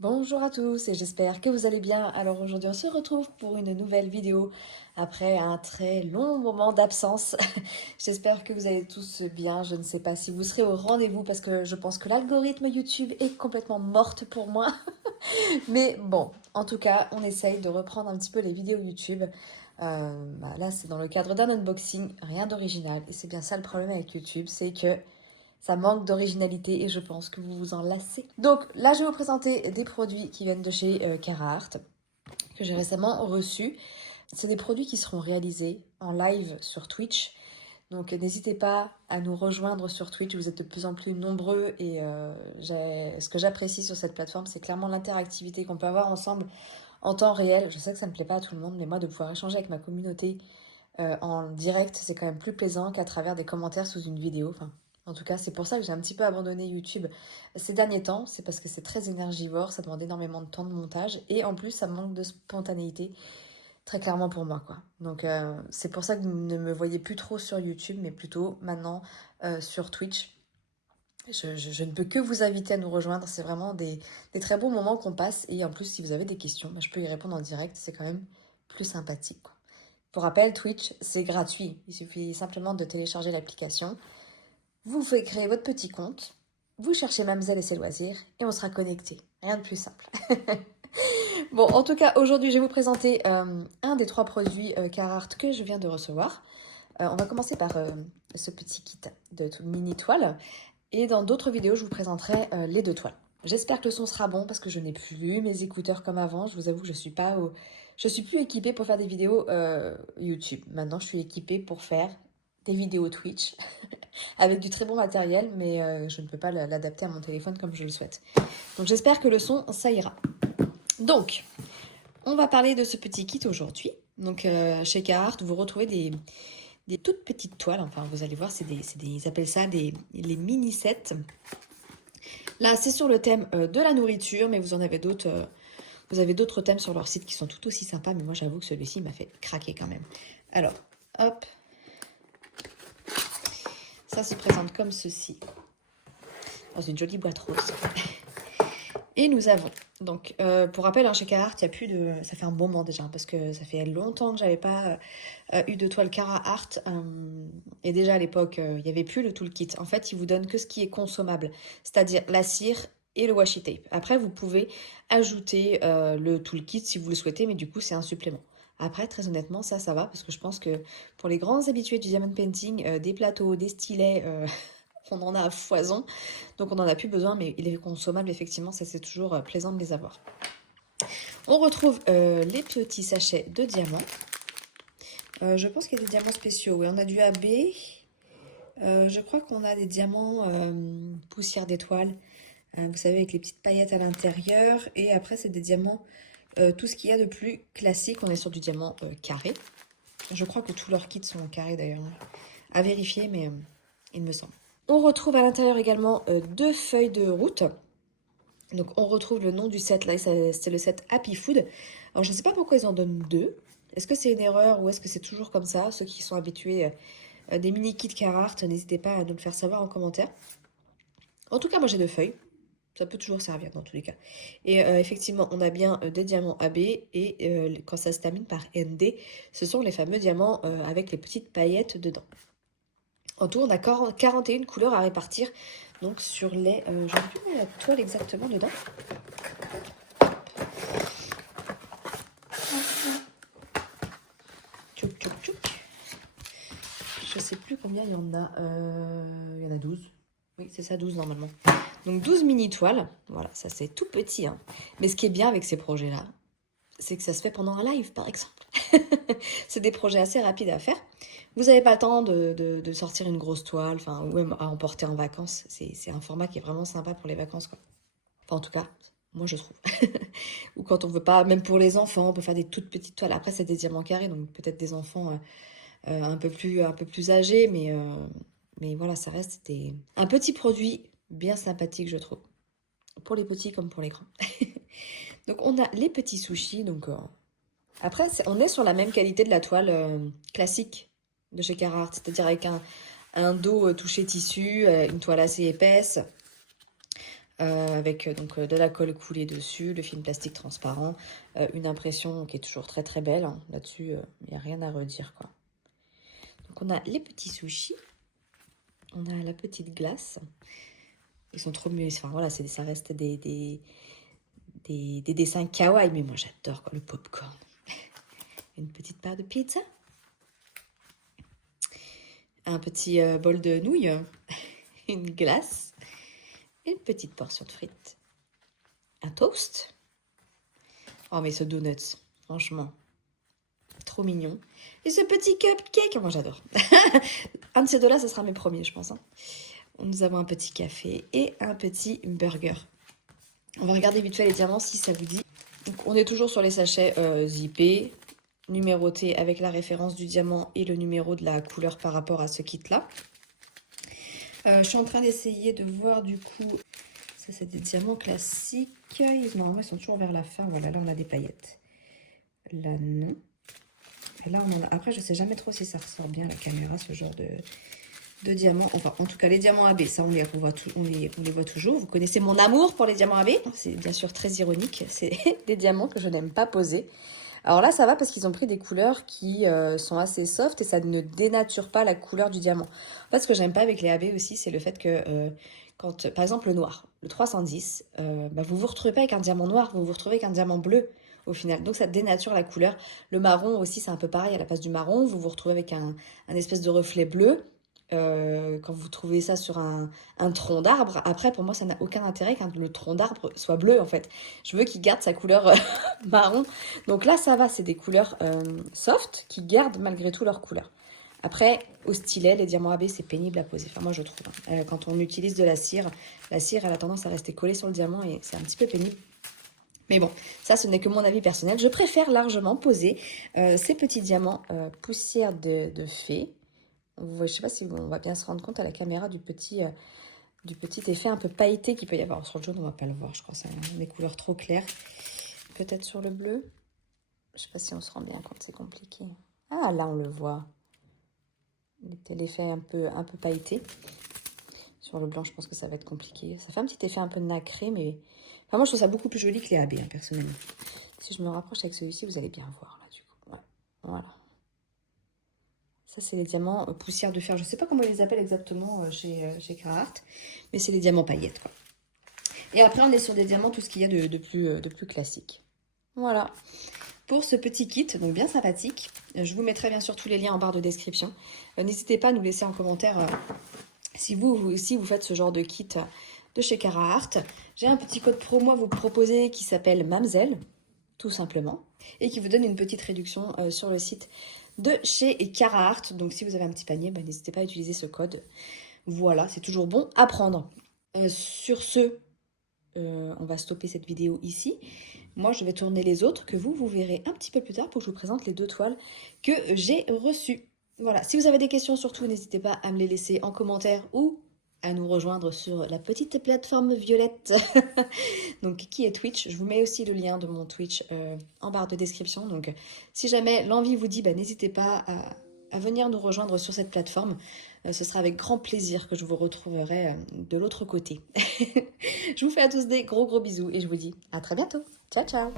Bonjour à tous et j'espère que vous allez bien. Alors aujourd'hui on se retrouve pour une nouvelle vidéo après un très long moment d'absence. J'espère que vous allez tous bien. Je ne sais pas si vous serez au rendez-vous parce que je pense que l'algorithme YouTube est complètement morte pour moi. Mais bon, en tout cas on essaye de reprendre un petit peu les vidéos YouTube. Là c'est dans le cadre d'un unboxing, rien d'original. Et c'est bien ça le problème avec YouTube, c'est que ça manque d'originalité et je pense que vous vous en lassez. Donc là, je vais vous présenter des produits qui viennent de chez Carhartt, que j'ai récemment reçus. C'est des produits qui seront réalisés en live sur Twitch. Donc n'hésitez pas à nous rejoindre sur Twitch, vous êtes de plus en plus nombreux et ce que j'apprécie sur cette plateforme, c'est clairement l'interactivité qu'on peut avoir ensemble en temps réel. Je sais que ça ne plaît pas à tout le monde, mais moi de pouvoir échanger avec ma communauté en direct, c'est quand même plus plaisant qu'à travers des commentaires sous une vidéo. Enfin, en tout cas, c'est pour ça que j'ai un petit peu abandonné YouTube ces derniers temps. C'est parce que c'est très énergivore, ça demande énormément de temps de montage et en plus, ça manque de spontanéité, très clairement pour moi, quoi. Donc, c'est pour ça que vous ne me voyez plus trop sur YouTube, mais plutôt maintenant sur Twitch. Je ne peux que vous inviter à nous rejoindre. C'est vraiment des très bons moments qu'on passe. Et en plus, si vous avez des questions, je peux y répondre en direct. C'est quand même plus sympathique, quoi. Pour rappel, Twitch, c'est gratuit. Il suffit simplement de télécharger l'application. Vous faites créer votre petit compte. Vous cherchez Mamzelle et ses loisirs et on sera connecté. Rien de plus simple. Bon, en tout cas, aujourd'hui, je vais vous présenter un des trois produits Carhartt que je viens de recevoir. On va commencer par ce petit kit de mini toile. Et dans d'autres vidéos, je vous présenterai les deux toiles. J'espère que le son sera bon parce que je n'ai plus mes écouteurs comme avant. Je vous avoue que je suis plus équipée pour faire des vidéos YouTube. Maintenant, je suis équipée pour faire des vidéos Twitch avec du très bon matériel, mais je ne peux pas l'adapter à mon téléphone comme je le souhaite. Donc j'espère que le son, ça ira. Donc, on va parler de ce petit kit aujourd'hui. Donc chez Carhartt, vous retrouvez des toutes petites toiles. Enfin, vous allez voir, ils appellent ça les mini sets. Là, c'est sur le thème de la nourriture, mais vous en avez d'autres. Vous avez d'autres thèmes sur leur site qui sont tout aussi sympas, mais moi j'avoue que celui-ci m'a fait craquer quand même. Alors, hop, ça se présente comme ceci, dans une jolie boîte rose. Et nous avons, donc, pour rappel, chez Carhartt, il y a plus de... Ça fait un bon moment déjà, parce que ça fait longtemps que j'avais pas eu de toile Carhartt. Et déjà à l'époque, il n'y avait plus le toolkit. En fait, ils vous donnent que ce qui est consommable, c'est-à-dire la cire et le washi tape. Après, vous pouvez ajouter le toolkit si vous le souhaitez, mais du coup, c'est un supplément. Après, très honnêtement, ça va, parce que je pense que pour les grands habitués du diamond painting, des plateaux, des stylets, on en a à foison. Donc on n'en a plus besoin, mais il est consommable, effectivement, ça c'est toujours plaisant de les avoir. On retrouve les petits sachets de diamants. Je pense qu'il y a des diamants spéciaux. Oui, on a du AB. Je crois qu'on a des diamants poussière d'étoile. Vous savez, avec les petites paillettes à l'intérieur. Et après, c'est des diamants, tout ce qu'il y a de plus classique. On est sur du diamant carré. Je crois que tous leurs kits sont carrés d'ailleurs. À vérifier, mais il me semble. On retrouve à l'intérieur également deux feuilles de route. Donc on retrouve le nom du set là, c'est le set Happy Food. Alors je ne sais pas pourquoi ils en donnent deux. Est-ce que c'est une erreur ou est-ce que c'est toujours comme ça? Ceux qui sont habitués des mini kits Carhartt, n'hésitez pas à nous le faire savoir en commentaire. En tout cas, moi j'ai deux feuilles. Ça peut toujours servir dans tous les cas. Et effectivement, on a bien des diamants AB et quand ça se termine par ND, ce sont les fameux diamants avec les petites paillettes dedans. En tout, on a 41 couleurs à répartir donc sur les... je ne sais plus la toile exactement dedans. Tchouk, tchouk, tchouk. Je sais plus combien il y en a. Il y en a 12. Oui, c'est ça, 12 normalement. Donc 12 mini toiles. Voilà, ça c'est tout petit, hein. Mais ce qui est bien avec ces projets-là, c'est que ça se fait pendant un live, par exemple. C'est des projets assez rapides à faire. Vous n'avez pas le temps de sortir une grosse toile, enfin, ou même à emporter en vacances. C'est un format qui est vraiment sympa pour les vacances, quoi. Enfin, en tout cas, moi je trouve. Ou quand on veut pas, même pour les enfants, on peut faire des toutes petites toiles. Après, c'est des diamants carrés, donc peut-être des enfants un peu plus âgés, mais voilà, ça reste un petit produit bien sympathique, je trouve. Pour les petits comme pour les grands. Donc, on a les petits sushis. Donc, après, on est sur la même qualité de la toile classique de chez Carhartt, c'est-à-dire avec un dos touché tissu, une toile assez épaisse. avec donc de la colle coulée dessus, le film plastique transparent, une impression qui est toujours très très belle, hein. Là-dessus, il n'y a rien à redire, quoi. Donc on a les petits sushis, on a la petite glace. Ils sont trop mieux, enfin voilà, ça reste des dessins kawaii, mais moi j'adore quoi, le popcorn. Une petite part de pizza, un petit bol de nouilles, une glace, une petite portion de frites, un toast. Oh mais ce donuts, franchement, trop mignon. Et ce petit cupcake, moi j'adore. Un de ces deux-là, ce sera mes premiers, je pense, hein. Nous avons un petit café et un petit burger. On va regarder vite fait les diamants si ça vous dit. Donc, on est toujours sur les sachets zippés, numérotés avec la référence du diamant et le numéro de la couleur par rapport à ce kit-là. Je suis en train d'essayer de voir du coup, ça c'est des diamants classiques. Normalement ils sont toujours vers la fin. Voilà, là on a des paillettes. Là non. Et là on en a. Après je sais jamais trop si ça ressort bien à la caméra ce genre de diamants. Enfin en tout cas les diamants AB, ça on les voit toujours. Vous connaissez mon amour pour les diamants AB. C'est bien sûr très ironique. C'est des diamants que je n'aime pas poser. Alors là, ça va parce qu'ils ont pris des couleurs qui sont assez soft et ça ne dénature pas la couleur du diamant. En fait, ce que j'aime pas avec les AB aussi, c'est le fait que quand, par exemple, le noir, le 310, vous vous retrouvez pas avec un diamant noir, vous vous retrouvez avec un diamant bleu au final. Donc ça dénature la couleur. Le marron aussi, c'est un peu pareil à la place du marron. Vous vous retrouvez avec un espèce de reflet bleu. Quand vous trouvez ça sur un tronc d'arbre, après pour moi ça n'a aucun intérêt quand le tronc d'arbre soit bleu en fait. Je veux qu'il garde sa couleur marron. Donc là ça va, c'est des couleurs soft qui gardent malgré tout leur couleur. Après au stylet, les diamants AB c'est pénible à poser, enfin moi je trouve, hein. Quand on utilise de la cire elle a tendance à rester collée sur le diamant et c'est un petit peu pénible. Mais bon, ça ce n'est que mon avis personnel. Je préfère largement poser ces petits diamants poussière de fée. Je ne sais pas si on va bien se rendre compte à la caméra du petit effet un peu pailleté qu'il peut y avoir. Sur le jaune, on ne va pas le voir, je crois. C'est des couleurs trop claires. Peut-être sur le bleu. Je ne sais pas si on se rend bien compte, c'est compliqué. Ah, là, on le voit. L'effet un peu pailleté. Sur le blanc, je pense que ça va être compliqué. Ça fait un petit effet un peu nacré, mais... Enfin, moi, je trouve ça beaucoup plus joli que les AB, hein, personnellement. Si je me rapproche avec celui-ci, vous allez bien voir, là, du coup. Ouais. Voilà. Ça, c'est les diamants poussière de fer. Je ne sais pas comment ils les appellent exactement chez Carhartt, mais c'est les diamants paillettes, quoi. Et après, on est sur des diamants, tout ce qu'il y a de plus classique. Voilà. Pour ce petit kit, donc bien sympathique. Je vous mettrai bien sûr tous les liens en barre de description. N'hésitez pas à nous laisser en commentaire si vous aussi vous faites ce genre de kit de chez Carhartt. J'ai un petit code promo à vous proposer qui s'appelle Mamzelle, tout simplement, et qui vous donne une petite réduction sur le site de chez Carhartt. Donc si vous avez un petit panier, n'hésitez pas à utiliser ce code. Voilà, c'est toujours bon à prendre. Sur ce, on va stopper cette vidéo ici. Moi, je vais tourner les autres que vous verrez un petit peu plus tard pour que je vous présente les 2 toiles que j'ai reçues. Voilà, si vous avez des questions surtout, n'hésitez pas à me les laisser en commentaire ou à nous rejoindre sur la petite plateforme violette donc qui est Twitch. Je vous mets aussi le lien de mon Twitch en barre de description. Donc si jamais l'envie vous dit, n'hésitez pas à venir nous rejoindre sur cette plateforme. Ce sera avec grand plaisir que je vous retrouverai de l'autre côté. Je vous fais à tous des gros bisous et je vous dis à très bientôt. Ciao ciao.